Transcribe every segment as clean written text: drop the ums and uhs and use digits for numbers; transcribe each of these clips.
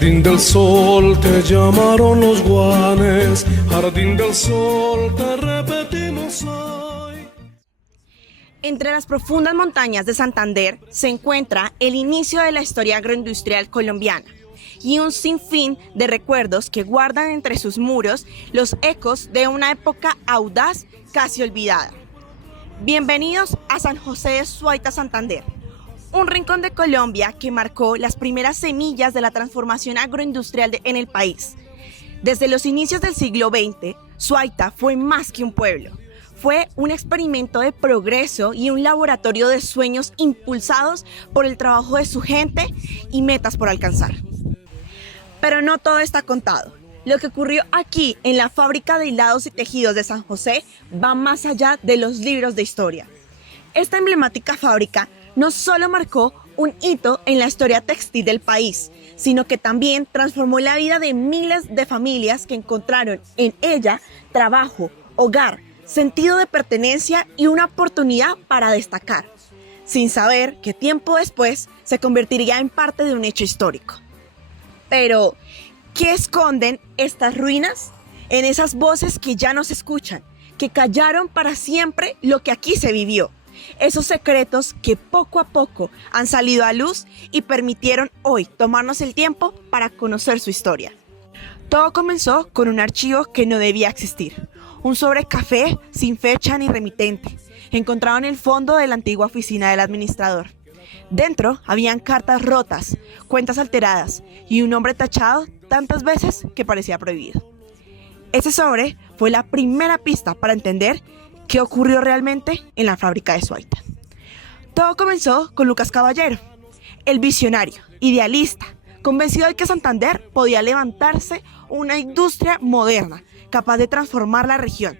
Jardín del Sol te llamaron los guanes, Jardín del Sol te repetimos hoy. Entre las profundas montañas de Santander se encuentra el inicio de la historia agroindustrial colombiana y un sinfín de recuerdos que guardan entre sus muros los ecos de una época audaz casi olvidada. Bienvenidos a San José de Suaita, Santander, un rincón de Colombia que marcó las primeras semillas de la transformación agroindustrial en el país. Desde los inicios del siglo XX, Suaita fue más que un pueblo. Fue un experimento de progreso y un laboratorio de sueños impulsados por el trabajo de su gente y metas por alcanzar. Pero no todo está contado. Lo que ocurrió aquí en la fábrica de hilados y tejidos de San José va más allá de los libros de historia. Esta emblemática fábrica no solo marcó un hito en la historia textil del país, sino que también transformó la vida de miles de familias que encontraron en ella trabajo, hogar, sentido de pertenencia y una oportunidad para destacar, sin saber que tiempo después se convertiría en parte de un hecho histórico. Pero, ¿qué esconden estas ruinas? En esas voces que ya no se escuchan, que callaron para siempre lo que aquí se vivió. Esos secretos que poco a poco han salido a luz y permitieron hoy tomarnos el tiempo para conocer su historia. Todo comenzó con un archivo que no debía existir. Un sobre café sin fecha ni remitente, encontrado en el fondo de la antigua oficina del administrador. Dentro habían cartas rotas, cuentas alteradas y un nombre tachado tantas veces que parecía prohibido. Ese sobre fue la primera pista para entender qué ocurrió realmente en la fábrica de Suaita. Todo comenzó con Lucas Caballero, el visionario, idealista, convencido de que Santander podía levantarse una industria moderna, capaz de transformar la región.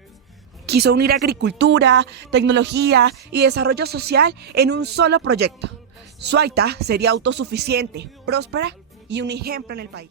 Quiso unir agricultura, tecnología y desarrollo social en un solo proyecto. Suaita sería autosuficiente, próspera y un ejemplo en el país.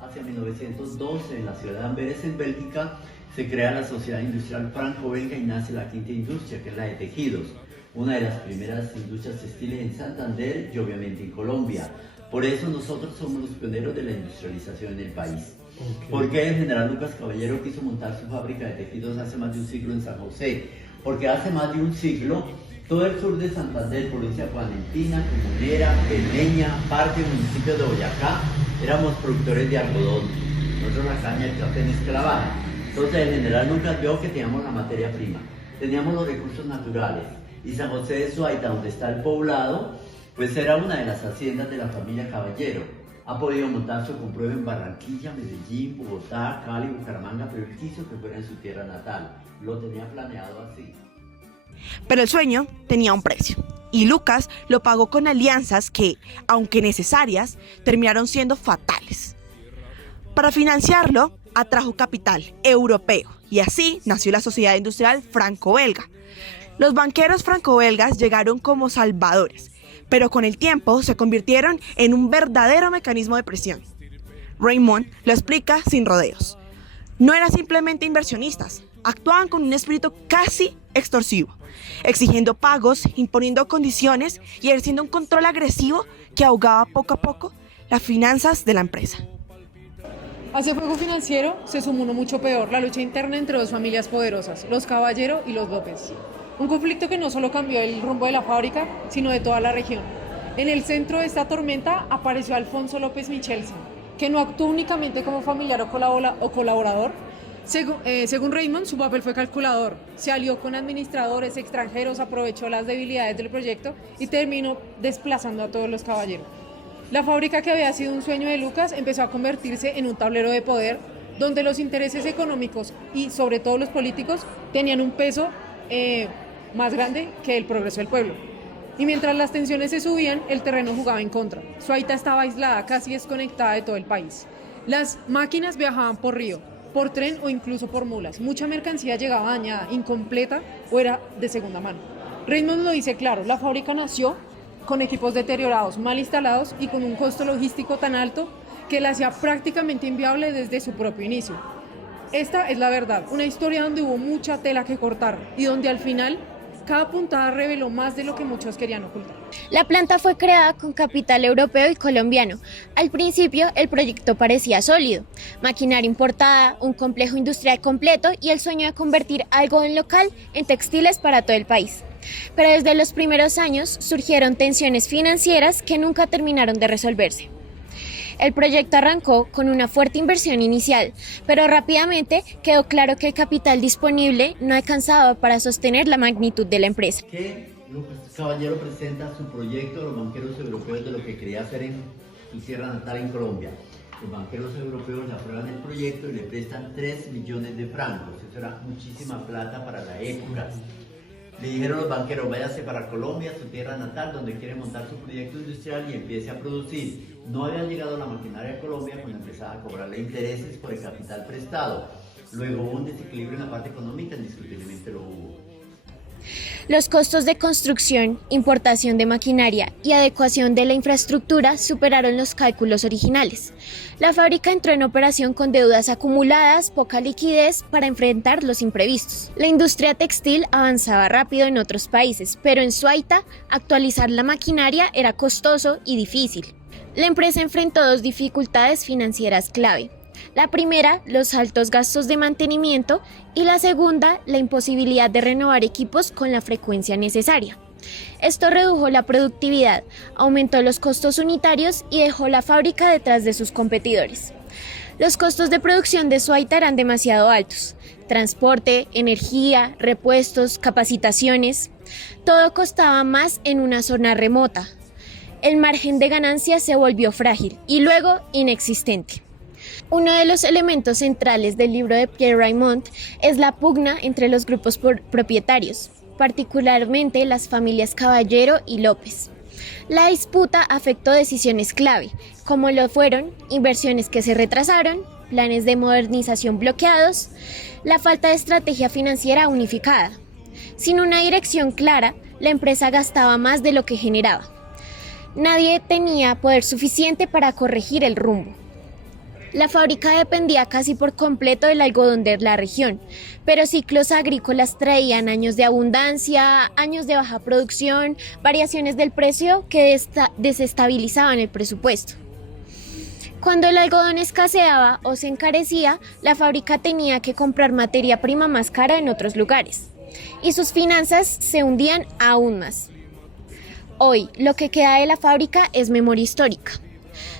Hacia 1912, en la ciudad de Amberes, en Bélgica, se crea la Sociedad Industrial Franco-Belga y nace la quinta industria, que es la de tejidos, una de las primeras industrias textiles en Santander y obviamente en Colombia. Por eso nosotros somos los pioneros de la industrialización en el país. Okay. ¿Por qué el general Lucas Caballero quiso montar su fábrica de tejidos hace más de un siglo en San José? Porque hace más de un siglo todo el sur de Santander, provincia de Valentina, Comunera, Pemeña, parte del municipio de Boyacá, éramos productores de algodón. Nosotros la caña y café mezclada. Entonces el general Lucas vio que teníamos la materia prima, teníamos los recursos naturales. Y San José de Suaita, donde está el poblado, pues era una de las haciendas de la familia Caballero. Ha podido montar su comprueba en Barranquilla, Medellín, Bogotá, Cali, Bucaramanga, pero él quiso que fuera en su tierra natal. Lo tenía planeado así. Pero el sueño tenía un precio, y Lucas lo pagó con alianzas que, aunque necesarias, terminaron siendo fatales. Para financiarlo, atrajo capital europeo, y así nació la Sociedad Industrial Franco-Belga. Los banqueros franco-belgas llegaron como salvadores, pero con el tiempo se convirtieron en un verdadero mecanismo de presión. Raymond lo explica sin rodeos. No eran simplemente inversionistas, actuaban con un espíritu casi extorsivo, exigiendo pagos, imponiendo condiciones y ejerciendo un control agresivo que ahogaba poco a poco las finanzas de la empresa. A ese juego financiero se sumó uno mucho peor, la lucha interna entre dos familias poderosas, los Caballero y los López. Un conflicto que no solo cambió el rumbo de la fábrica, sino de toda la región. En el centro de esta tormenta apareció Alfonso López Michelsen, que no actuó únicamente como familiar o colaborador. Según Raymond, su papel fue calculador. Se alió con administradores extranjeros, aprovechó las debilidades del proyecto y terminó desplazando a todos los Caballeros. La fábrica, que había sido un sueño de Lucas, empezó a convertirse en un tablero de poder donde los intereses económicos y sobre todo los políticos tenían un peso más grande que el progreso del pueblo. Y mientras las tensiones se subían, el terreno jugaba en contra. Suaita estaba aislada, casi desconectada de todo el país. Las máquinas viajaban por río, por tren o incluso por mulas. Mucha mercancía llegaba dañada, incompleta o era de segunda mano. Raymond lo dice claro, la fábrica nació con equipos deteriorados, mal instalados y con un costo logístico tan alto que la hacía prácticamente inviable desde su propio inicio. Esta es la verdad, una historia donde hubo mucha tela que cortar y donde al final Cada puntada reveló más de lo que muchos querían ocultar. La planta fue creada con capital europeo y colombiano. Al principio el proyecto parecía sólido, maquinaria importada, un complejo industrial completo y el sueño de convertir algodón local en textiles para todo el país. Pero desde los primeros años surgieron tensiones financieras que nunca terminaron de resolverse. El proyecto arrancó con una fuerte inversión inicial, pero rápidamente quedó claro que el capital disponible no alcanzaba para sostener la magnitud de la empresa. Caballero presenta su proyecto a los banqueros europeos de lo que quería hacer en su tierra natal en Colombia. Los banqueros europeos le aprueban el proyecto y le prestan 3 millones de francos. Eso era muchísima plata para la época. Le dijeron los banqueros, váyase para Colombia, su tierra natal, donde quiere montar su proyecto industrial y empiece a producir. No había llegado la maquinaria a Colombia cuando empezaba a cobrarle intereses por el capital prestado. Luego hubo un desequilibrio en la parte económica, indiscutiblemente lo hubo. Los costos de construcción, importación de maquinaria y adecuación de la infraestructura superaron los cálculos originales. La fábrica entró en operación con deudas acumuladas, poca liquidez para enfrentar los imprevistos. La industria textil avanzaba rápido en otros países, pero en Suaita actualizar la maquinaria era costoso y difícil. La empresa enfrentó 2 dificultades financieras clave. La primera, los altos gastos de mantenimiento y la segunda, la imposibilidad de renovar equipos con la frecuencia necesaria. Esto redujo la productividad, aumentó los costos unitarios y dejó la fábrica detrás de sus competidores. Los costos de producción de Suaita eran demasiado altos. Transporte, energía, repuestos, capacitaciones, todo costaba más en una zona remota. El margen de ganancia se volvió frágil y luego inexistente. Uno de los elementos centrales del libro de Pierre Raymond es la pugna entre los grupos propietarios, particularmente las familias Caballero y López. La disputa afectó decisiones clave, como lo fueron inversiones que se retrasaron, planes de modernización bloqueados, la falta de estrategia financiera unificada. Sin una dirección clara, la empresa gastaba más de lo que generaba. Nadie tenía poder suficiente para corregir el rumbo. La fábrica dependía casi por completo del algodón de la región, pero ciclos agrícolas traían años de abundancia, años de baja producción, variaciones del precio que desestabilizaban el presupuesto. Cuando el algodón escaseaba o se encarecía, la fábrica tenía que comprar materia prima más cara en otros lugares, y sus finanzas se hundían aún más. Hoy, lo que queda de la fábrica es memoria histórica.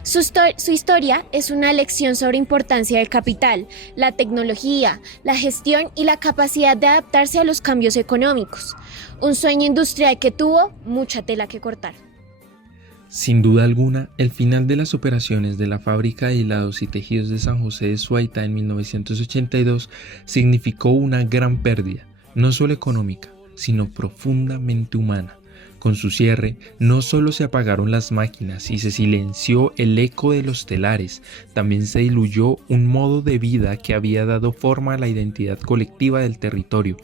Su historia es una lección sobre importancia del capital, la tecnología, la gestión y la capacidad de adaptarse a los cambios económicos. Un sueño industrial que tuvo mucha tela que cortar. Sin duda alguna, el final de las operaciones de la fábrica de hilados y tejidos de San José de Suaita en 1982 significó una gran pérdida, no solo económica, sino profundamente humana. Con su cierre, no solo se apagaron las máquinas y se silenció el eco de los telares, también se diluyó un modo de vida que había dado forma a la identidad colectiva del territorio.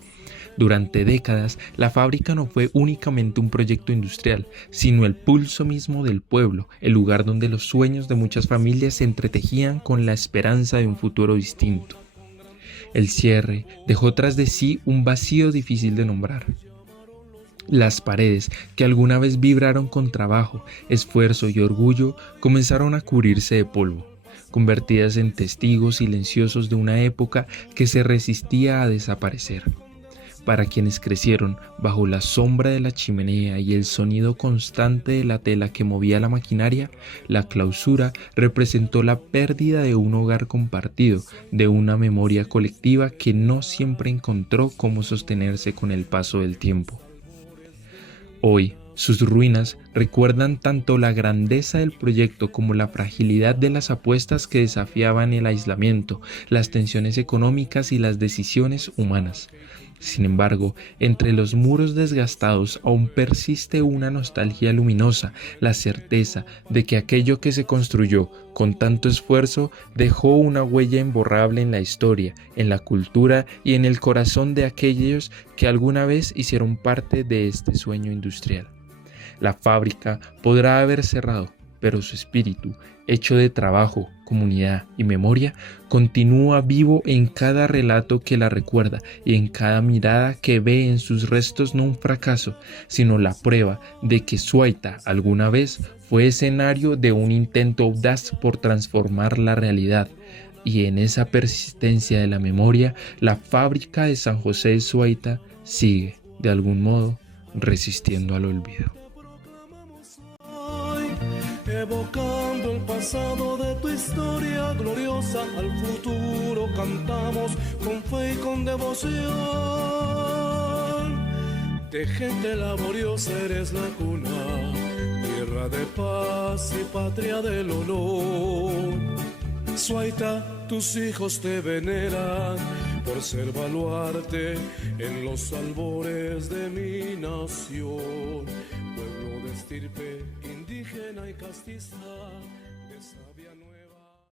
Durante décadas, la fábrica no fue únicamente un proyecto industrial, sino el pulso mismo del pueblo, el lugar donde los sueños de muchas familias se entretejían con la esperanza de un futuro distinto. El cierre dejó tras de sí un vacío difícil de nombrar. Las paredes, que alguna vez vibraron con trabajo, esfuerzo y orgullo, comenzaron a cubrirse de polvo, convertidas en testigos silenciosos de una época que se resistía a desaparecer. Para quienes crecieron bajo la sombra de la chimenea y el sonido constante de la tela que movía la maquinaria, la clausura representó la pérdida de un hogar compartido, de una memoria colectiva que no siempre encontró cómo sostenerse con el paso del tiempo. Hoy, sus ruinas recuerdan tanto la grandeza del proyecto como la fragilidad de las apuestas que desafiaban el aislamiento, las tensiones económicas y las decisiones humanas. Sin embargo, entre los muros desgastados aún persiste una nostalgia luminosa, la certeza de que aquello que se construyó con tanto esfuerzo dejó una huella imborrable en la historia, en la cultura y en el corazón de aquellos que alguna vez hicieron parte de este sueño industrial. La fábrica podrá haber cerrado, pero su espíritu, hecho de trabajo, comunidad y memoria, continúa vivo en cada relato que la recuerda y en cada mirada que ve en sus restos no un fracaso, sino la prueba de que Suaita alguna vez fue escenario de un intento audaz por transformar la realidad. Y en esa persistencia de la memoria, la fábrica de San José de Suaita sigue, de algún modo, resistiendo al olvido. Evocando el pasado de tu historia gloriosa, al futuro cantamos con fe y con devoción. De gente laboriosa eres la cuna, tierra de paz y patria del honor. Suaita, tus hijos te veneran por ser baluarte en los albores de mi nación. Pueblo de estirpe indígena y castiza, de sabia